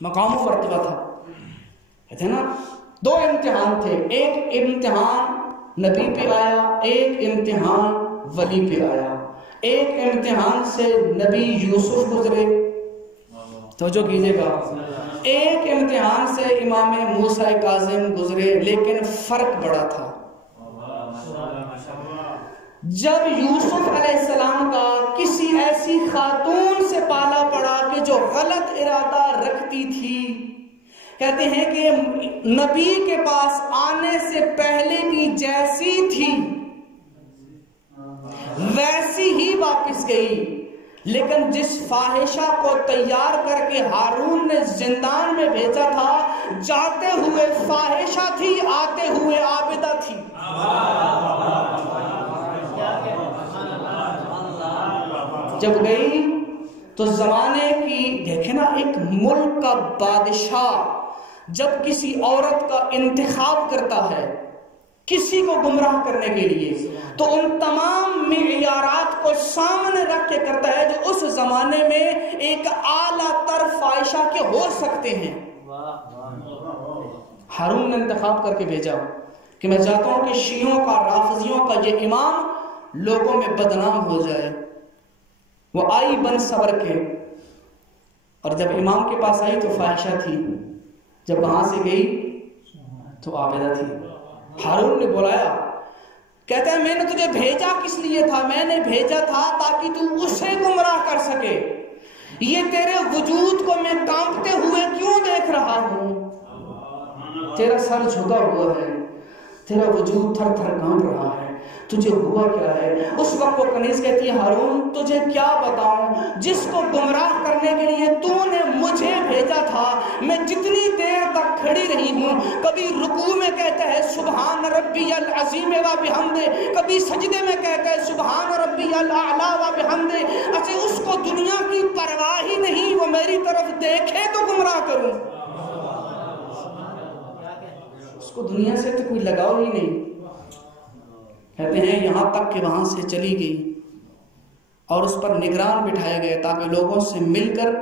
مقام و مرتبہ تھا. کہتے ہیں نا دو امتحان تھے، ایک امتحان نبی پہ آیا، ایک امتحان ولی پہ آیا. ایک امتحان سے نبی یوسف گزرے، توجہ کیجیے گا، ایک امتحان سے امام موسیٰ کاظم گزرے، لیکن فرق بڑا تھا. جب یوسف علیہ السلام کا کسی ایسی خاتون سے پالا پڑا کہ جو غلط ارادہ رکھتی تھی، کہتے ہیں کہ نبی کے پاس آنے سے پہلے بھی جیسی تھی ویسی ہی واپس گئی، لیکن جس فاحشہ کو تیار کر کے ہارون نے زندان میں بھیجا تھا، جاتے ہوئے فاحشہ تھی، آتے ہوئے عابدہ تھی. جب گئی تو زمانے کی دیکھیں نا، ایک ملک کا بادشاہ جب کسی عورت کا انتخاب کرتا ہے کسی کو گمراہ کرنے کے لیے، تو ان تمام معیارات کو سامنے رکھ کے کرتا ہے جو اس زمانے میں ایک اعلیٰ تر فاحشہ کے ہو سکتے ہیں. ہارون نے انتخاب کر کے بھیجا کہ میں چاہتا ہوں کہ شیعوں کا، رافضیوں کا یہ امام لوگوں میں بدنام ہو جائے. وہ آئی بن صبر کے، اور جب امام کے پاس آئی تو فاحشہ تھی، جب وہاں سے گئی تو عابدہ تھی. ہارون نے بلایا، کہتا ہے میں نے تجھے بھیجا کس لیے تھا؟ میں نے بھیجا تھا تاکہ تو اسے گمراہ کر سکے. یہ تیرے وجود کو میں کانپتے ہوئے کیوں دیکھ رہا ہوں؟ تیرا سر جھکا ہوا ہے، تیرا وجود تھر تھر کانپ رہا ہے، تجھے ہوا کیا ہے؟ اس وقت وہ کنیز کہتی ہے ہارون تجھے کیا بتاؤں، جس کو گمراہ کرنے کے لیے تو نے مجھے بھیجا تھا، میں جتنی دیر تک کھڑی رہی ہوں، کبھی رکوع میں کہتا ہے سبحان ربی العظیم و بحمدہ، کبھی سجدے میں کہتا ہے سبحان ربی الاعلی و بحمدہ. اچھا اس کو دنیا کی پرواہ ہی نہیں، وہ میری طرف دیکھے تو گمراہ کروں، اس کو دنیا سے تو کوئی لگاؤ ہی نہیں. کہتے ہیں یہاں تک کہ وہاں سے چلی گئی اور اس پر نگران بٹھائے گئے تاکہ لوگوں سے مل کر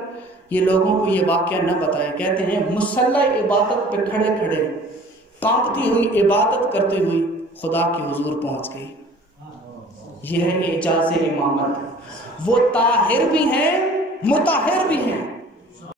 یہ لوگوں کو یہ واقعہ نہ بتائے. کہتے ہیں مسلح عبادت پہ کھڑے کھڑے کانپتی ہوئی عبادت کرتے ہوئی خدا کے حضور پہنچ گئی. یہ ہے اعجاز امامت. وہ طاہر بھی ہیں مطہر بھی ہیں.